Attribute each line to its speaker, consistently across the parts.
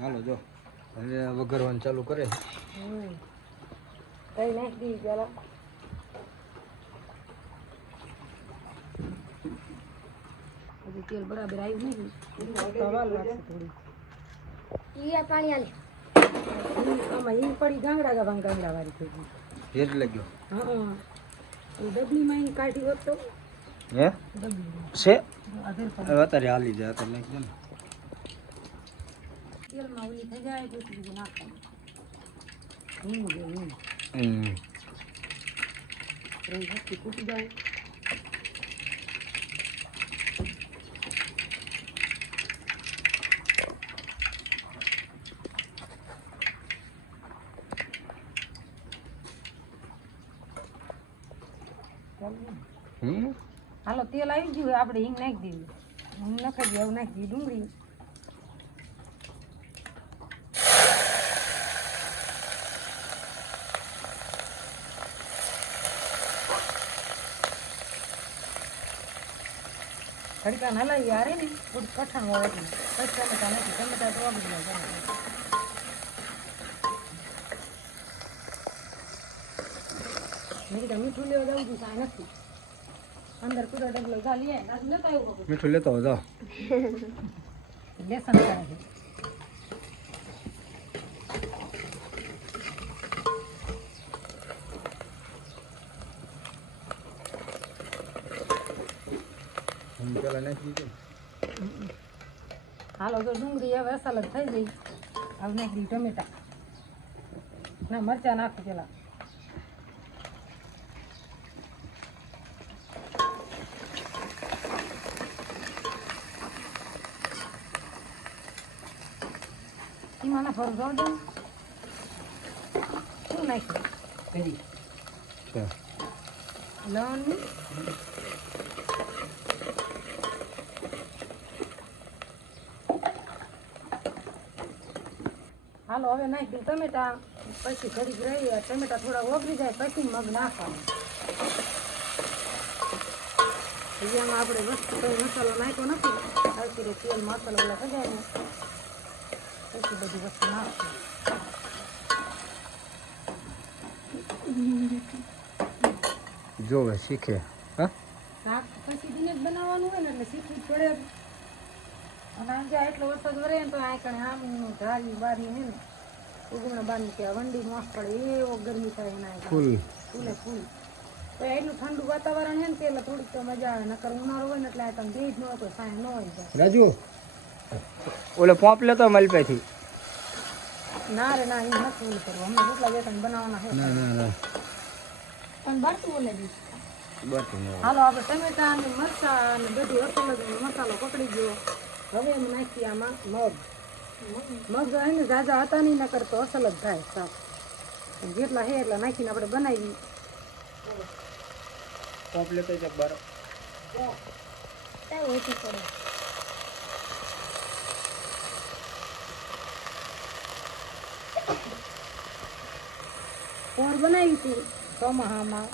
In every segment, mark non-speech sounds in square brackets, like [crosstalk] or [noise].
Speaker 1: હાલો જો હવે વઘારવાનું ચાલુ કરે.
Speaker 2: હમ. કઈ નાખી દીધી પેલા હજી તેલ બરાબર આવ્યું નહીં સવાલ લાગશે થોડી.
Speaker 3: ઈયા પાણી આલે.
Speaker 2: આમાં ઈ પડી ગાંગડા ગાભાંગ ગાંગડા વાળી થઈ ગઈ.
Speaker 1: ભેજ લાગ્યો
Speaker 2: હા એ ડબલીમાં ઈ કાઢી હોત તો.
Speaker 1: હે?
Speaker 2: ડબલી
Speaker 1: છે? અત્યારે હાલી જાય અત્યારે નાખી દે ને.
Speaker 2: તેલમાં ઓલી થઈ જાય પછી બીજું નાખવાનું હિંગ છે હિંગ
Speaker 1: હમ
Speaker 2: રહી હસ્તી કૂટી જાય હાલો તેલ આવી ગયું આપડે આપણે હિંગ નાખી દીધું. હિંગ નખાઈ ગયું નાખી દીધું ડુંગળી. તડકા હલાવી હારે ને થોડું કઠણ હોય એટલે. પછી ટમેટા નથી ટમેટા તો વાગી જાય કીધું મીઠું લેવા જવું છું કાંઈ નથી. અંદર પૂરો ડબલો કોઈ.
Speaker 1: મીઠું લેતો જાઓ.
Speaker 2: લેસન કરે છે.
Speaker 1: પેલા નાખી દીધું
Speaker 2: હાલો તો ડુંગળી હવે અસલ જ થઈ ગઈ. હવે નાખી દીધી ટમેટા. ના મરચા નાખું પેલા. એમાં ના ફરું જોડ દઉં શું નાખ્યું? કરી લવણ હાલો હવે નાખી દઉં ટમેટા પછી ઘડીક રહી ટમેટા થોડા ઓગળી જાય પછી મગ નાખવાનું. હજી આપણે વસ્તુ કંઈ મસાલો નાખ્યો નથી હલકી તેલ મસાલો ઓલા સજાય ને પછી બધી વસ્તુ નાખશું.
Speaker 1: જોવે શીખે હા?
Speaker 2: શાક પછી દિને જ બનાવવાનું હોય ને એટલે શીખવું પડે. અને આમ જાય એટલો વરસાદ વરે ને તો આ કણે આમ ધારી બારી હે ને. ઉગમણા બાંધી કે વંડી મોસ પડે એવો ગરમી થાય એના
Speaker 1: ફૂલ.
Speaker 2: ફૂલે ફૂલ. તો એટલું ઠંડુ વાતાવરણ હે ને એટલે થોડીક તો મજા આવે નકર ઉનાળો હોય ને એટલે આ તમે ભેજ ન હોય તો સાંજ ન હોય
Speaker 1: રાજુ ઓલે પોપ લેતો મલપેથી.
Speaker 2: ના રે ના એ નથી ઓલું કરવું. અમને રોટલા વેતન બનાવવાના છે
Speaker 1: ના ના ના.
Speaker 3: પણ બળતું ઓલે
Speaker 1: બી
Speaker 2: હાલો આપણે ટમેટા અને મરચા અને બધી અસલ મસાલો પકડી ગયો. હવે એમ નાખીએ આમાં મગ. મગ હે ને જાજા હતા નહીં નકર તો અસલ જ થાય શાક જેટલા હે એટલા નાખીને આપણે બનાવી
Speaker 1: પોપ લેતો જ બાર.
Speaker 3: ઓછી પડે
Speaker 2: પોર બનાવી હતી ચોમાહામાં.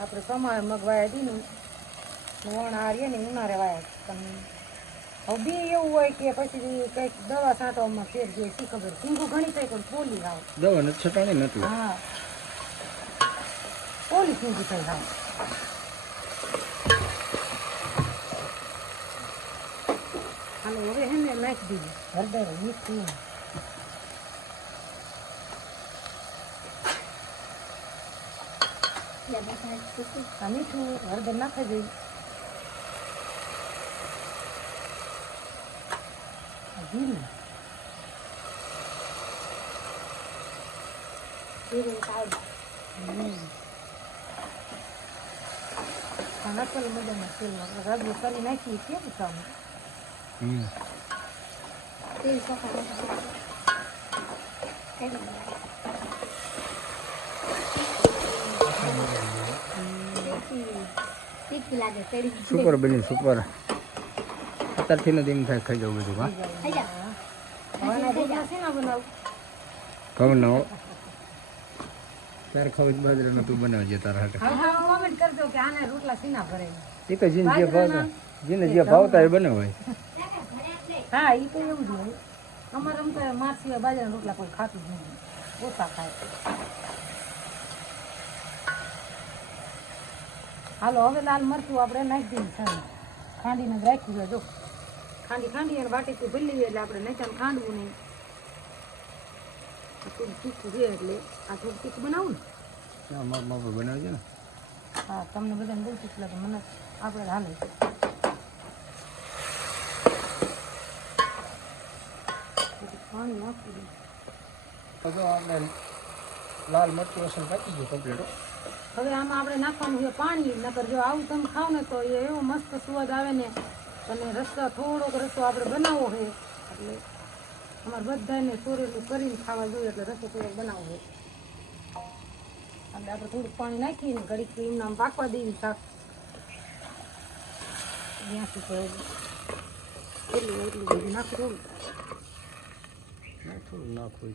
Speaker 2: આપણે ચોમાહે મગ વાયા ને વણ આ રહીએ ને ઉનાળે વાયા પણ બી એવું હોય કે પછી કંઈક દવા છાંટવામાં ફેર જોઈએ શી ખબર? ટીંગું ઘણી થાય પણ પોલી આવ
Speaker 1: દવા નથી છટાણી નથી
Speaker 2: હા. પોલી ટીંગું થઈ આવ હાલો હવે હે ને નાખી દીધું. હળદર મીઠું. મીઠું હળદર નાખી દઈ જીરું
Speaker 3: જીરું.
Speaker 2: આ નકલ બધામાં તેલમાં આપણે રગડું કરી નાખીએ કામ
Speaker 1: હમ
Speaker 3: તેલ સફા
Speaker 1: સુપર બની સુપર અત્યારથી નથી એમ થાય ખાઈ જવું બધું હા? ખબર ના ત્યારે ખબર બાજરાના તું બનાવજે તારા હાટે. એ તો જીને જે ભાવ જીને જે ભાવતા એ બનાવાય
Speaker 2: હા એ તો એવું જ હોય. અમારે આમ તો માસ સિવાય બાજરાના રોટલા કોઈ ખાતું જ નહીં ઓછા ખાય. હાલો હવે લાલ મરચું આપણે નાખી દઈએ ખાંડીને રાખી જો. ખાંડી ખાંડી અને વાટીથી ભરી લઈએ એટલે આપણે નહીં ખાંડવું નહીં. થોડું તીખું છે એટલે આ થોડું તીખું બનાવું ને.
Speaker 1: બનાવજો ને.
Speaker 2: હા તમને બધાને બહુ તીખું લાગે. મને આપણે હાલે. પાણી નાખી
Speaker 1: તો જો આપણે લાલ મરચું અસલ પાકી ગયું કમ્પ્લીટ
Speaker 2: હવે આમાં આપણે નાખવાનું છે પાણી. નકર જો આવું તમે ખાવ ને તો એ એવો મસ્ત સ્વાદ આવે ને અને રસ્તા થોડોક રસ્તો આપણે બનાવવો છે એટલે અમારે બધાને સોરેલું કરીને ખાવા જોઈએ એટલે રસ્તો થોડોક બનાવવો છે એટલે આપણે થોડુંક પાણી નાખીને ઘડીક એમને આમ પાકવા દઈએ શાક. જ્યાં સુધી એટલું એટલું બધું નાખું
Speaker 1: થોડું નાખવું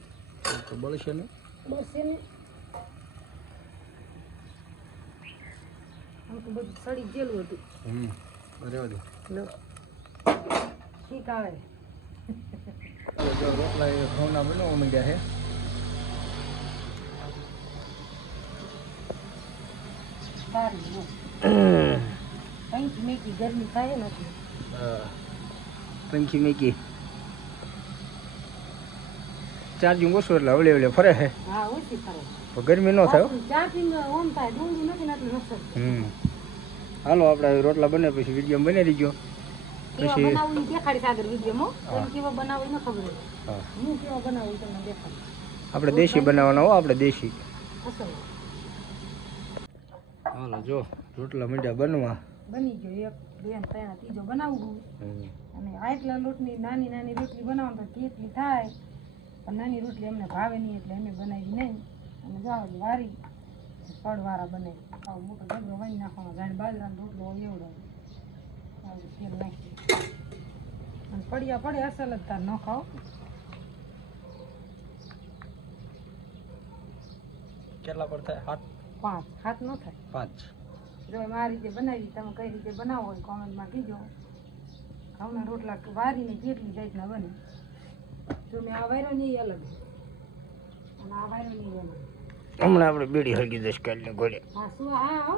Speaker 1: તો. બળશે ને?
Speaker 2: બસ ને. બધું સડી ગયેલું હતું.
Speaker 1: રહેવા દો
Speaker 2: લો. ઠીક આવે.
Speaker 1: રોટલા એ ઘઉંના બનાવવા માંડ્યા છે
Speaker 2: સારી લો. કંઈક મેકી ગરમી થાય નથી.
Speaker 1: પંખી મેકી. ચાર્જિંગ ઓછું એટલે અવળે અવળે ફરે છે ગરમી ન થાય હમ. હાલો આપણે રોટલા બને પછી વીડિયો બની દીજો પછી આપણે દેશી બનાવવાના હો આપણે દેશી. હાલો જો રોટલા માંડ્યા બનવા.
Speaker 2: બની ગયો એક બેન ત્યાં ત્રીજો બનાવું
Speaker 1: હમ.
Speaker 2: અને આટલા લોટની નાની નાની રોટલી બનાવવાનું તો કેટલી થાય. પણ નાની રોટલી અમને ભાવે નહીં એટલે અમે બનાવી નહીં. અને જાઓ વારી ફળવાળા બને. આવો મોટો ડગલો વાઈ નાખવાનો. જાણે બાજરાનો રોટલો હોય એવડો આવું તેલ નાખી અને પડ્યા પડે અસલ જ તાર ન ખાઓ
Speaker 1: કેટલા પર થાય? હાથ?
Speaker 2: પાંચ. હાથ ન થાય.
Speaker 1: પાંચ.
Speaker 2: જો એમ આ રીતે બનાવી તમે કઈ રીતે બનાવો હોય કોમેન્ટમાં કીજો. ઘઉંના રોટલા વારીને કેટલી જાતના બને. જો મેં આ વાયરો નહીં અલગ. અને આ વાયરો નહીં અલગ.
Speaker 1: હમણાં આપણે બીડી હળગી દઈશ કાલને ઘોડે.
Speaker 2: હા શું? હા હો.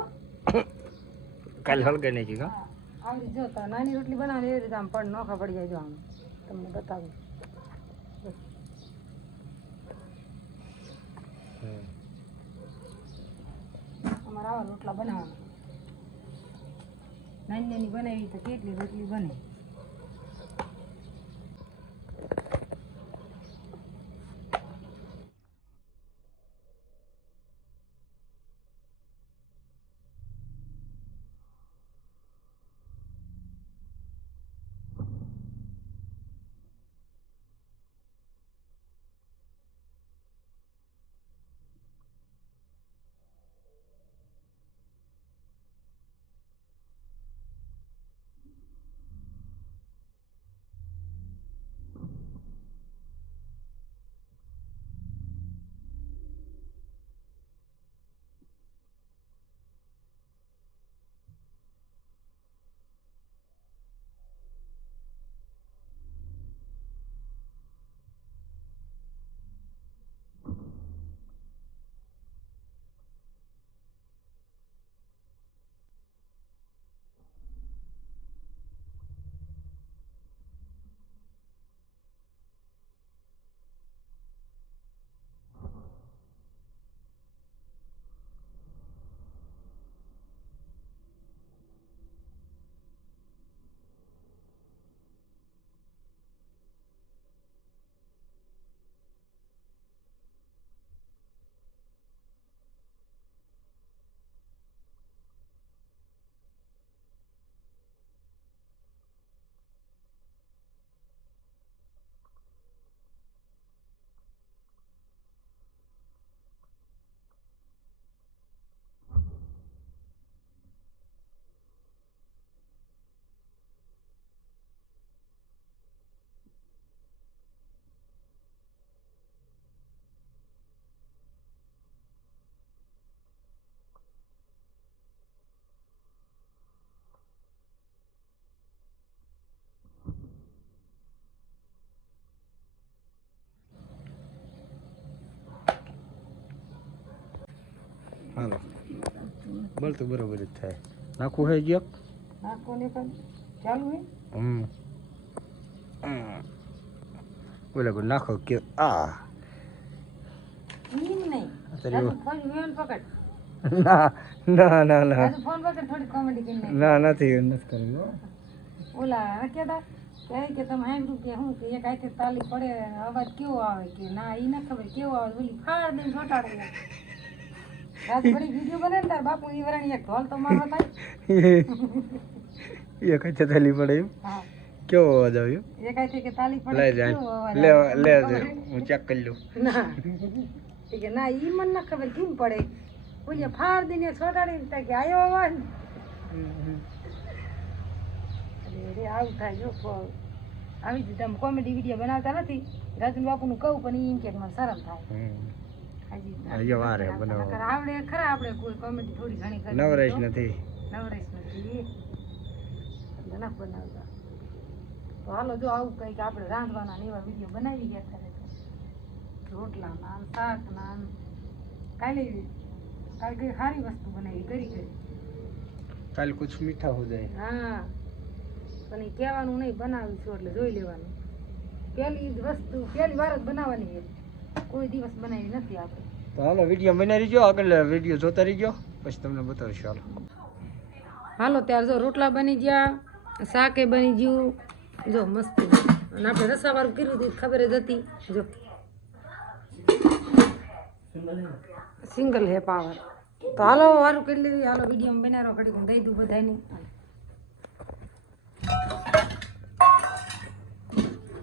Speaker 1: કાલે હળગે નહીં જી હા?
Speaker 2: હા, આવી જો તો નાની રોટલી બનાવી એવી રીતે આમ પણ નોખા પડી જાય જો આમ. તમને બતાવું. અમારે આવા રોટલા બનાવવાના. નાની નાની બનાવી તો કેટલી રોટલી બને?
Speaker 1: હાલો. બોલ તો બરોબર જ થાય. નાખવું હે ગયો
Speaker 2: નાખો ને પણ ચાલુ હે
Speaker 1: હમ. હમ. બોલે બોલ નાખો કે આ.
Speaker 2: એમ નહીં.
Speaker 1: અત્યારે
Speaker 2: રાજુ ફોન વેણ પકડ.
Speaker 1: ના ના ના ના.
Speaker 2: રાજુ ફોન પકડ થોડી કોમેડી કરી નાખ.
Speaker 1: ના નથી નથી કર્યું હો.
Speaker 2: ઓલા આ કહેતા કે કે તમે સાંભળ્યું કે હું કે એક હાથે તાલી પડે અવાજ કેવો આવે કે ના ઈ ના ખબર કેવો આવે ઓલી ફાડ દઈને છોટાડે એક ઢોલ [laughs]
Speaker 1: તાલી પડે એમ? કેવો અવાજ આવ્યો?
Speaker 2: એક હાથે કે તાલી પડે?
Speaker 1: જાય લે લે
Speaker 2: હું
Speaker 1: ચેક કરી લઉં.
Speaker 2: ના. કે ના ઈ મને ના ખબર કેમ પડે. ઓલી ફાડ દીને છોટાડીને થાય કે આયો અવાજ? અરે આવું થાય જો આવી રીતે તમે કોમેડી વીડિયો બનાવતા નથી. રાજન બાપુનું કહું પણ એ એમ કે મને શરમ થાય. હાજી.
Speaker 1: વાર હે બનાવવા.
Speaker 2: આવડે ખરા આપણે કોઈ કોમેડી થોડી ઘણી કરી
Speaker 1: નવરેશ નથી.
Speaker 2: નવરેશ નથી. ના બનાવતા. તો હાલો જો આવું કંઈક આપણે રાંધવાના એવા વીડિયો બનાવી ગયા તો રોટલા નાન શાક નાન કાલે કાલે કઈ સારી વસ્તુ બનાવી કરી કરી.
Speaker 1: કાલ કુછ મીઠા હો જાય.
Speaker 2: હા. પણ એ કહેવાનું નહીં બનાવીશું એટલે જોઈ લેવાનું. પહેલી વસ્તુ પહેલી વાર જ બનાવવાની છે. કોઈ દિવસ બનાવી નથી આપણે.
Speaker 1: તો હાલો વીડિયો બનાવી રહીજો આગળ વીડિયો જોતા રહીજો પછી તમને બતાવીશ હાલો.
Speaker 2: હાલો ત્યારે જો રોટલા બની ગયા શાકે બની ગયું. જો મસ્ત. અને આપણે રસાવાળું કર્યું હતું ખબર જ હતી. જો. સિંગલ હે પાવર. તો હાલો વારું કરી લીધી. હાલો વીડિયો બનાવો ઘડી હું દઈ દઉં બધાને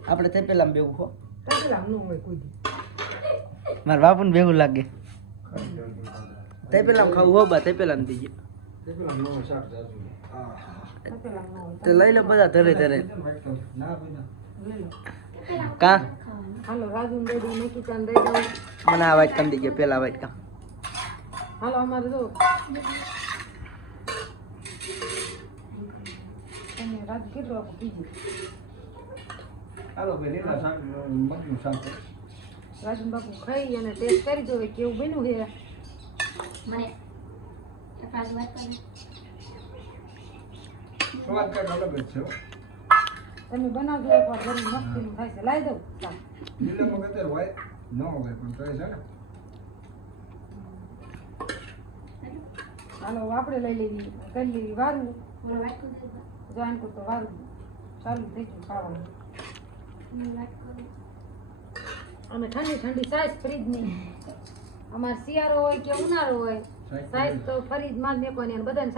Speaker 1: આપણે તે પેલા બેવું હો.
Speaker 2: પેલા ન હોય કોઈ દી.
Speaker 1: મારા બાપુને ભેગું લાગે. તે પેલા ખાવું હો બા તે પેલા દીજે
Speaker 2: ગયો.
Speaker 1: તે લઈ લે બધા ધરે ધરે. કા?
Speaker 2: હાલો રાજુ દઈ દઉં નિકિતા દઈ દઉં.
Speaker 1: મને આ વાત કરી દીજે પેલા વાત કા
Speaker 2: હાલો અમારે જો. રાજુ કેટલું આપું બીજી
Speaker 1: હાલો ભાઈ લીલા શાક મગનું શાક.
Speaker 2: રાજુ બાપુ ખાઈ અને ટેસ્ટ કરી જોવે કેવું બન્યું છે.
Speaker 3: મને વાત
Speaker 2: તમે બનાવજો એકવાર ઘરે મસ્તીનું થાય છે. લાવી દઉં.
Speaker 1: લીલા મગ અત્યારે હોય ન હોય પણ તો છે ને.
Speaker 2: હાલો આપણે લઈ લેવી કરી લેવી વારું. જો આનકું તો વારું ચાલુ થઈ ગયું ખાવાનું. અને ઠંડી ઠંડી સાઈઝ ફ્રીજની. અમારે શિયાળો હોય કે ઉનાળો હોય સાઈઝ તો ફ્રીજમાં જ મેકવાની અને બધાને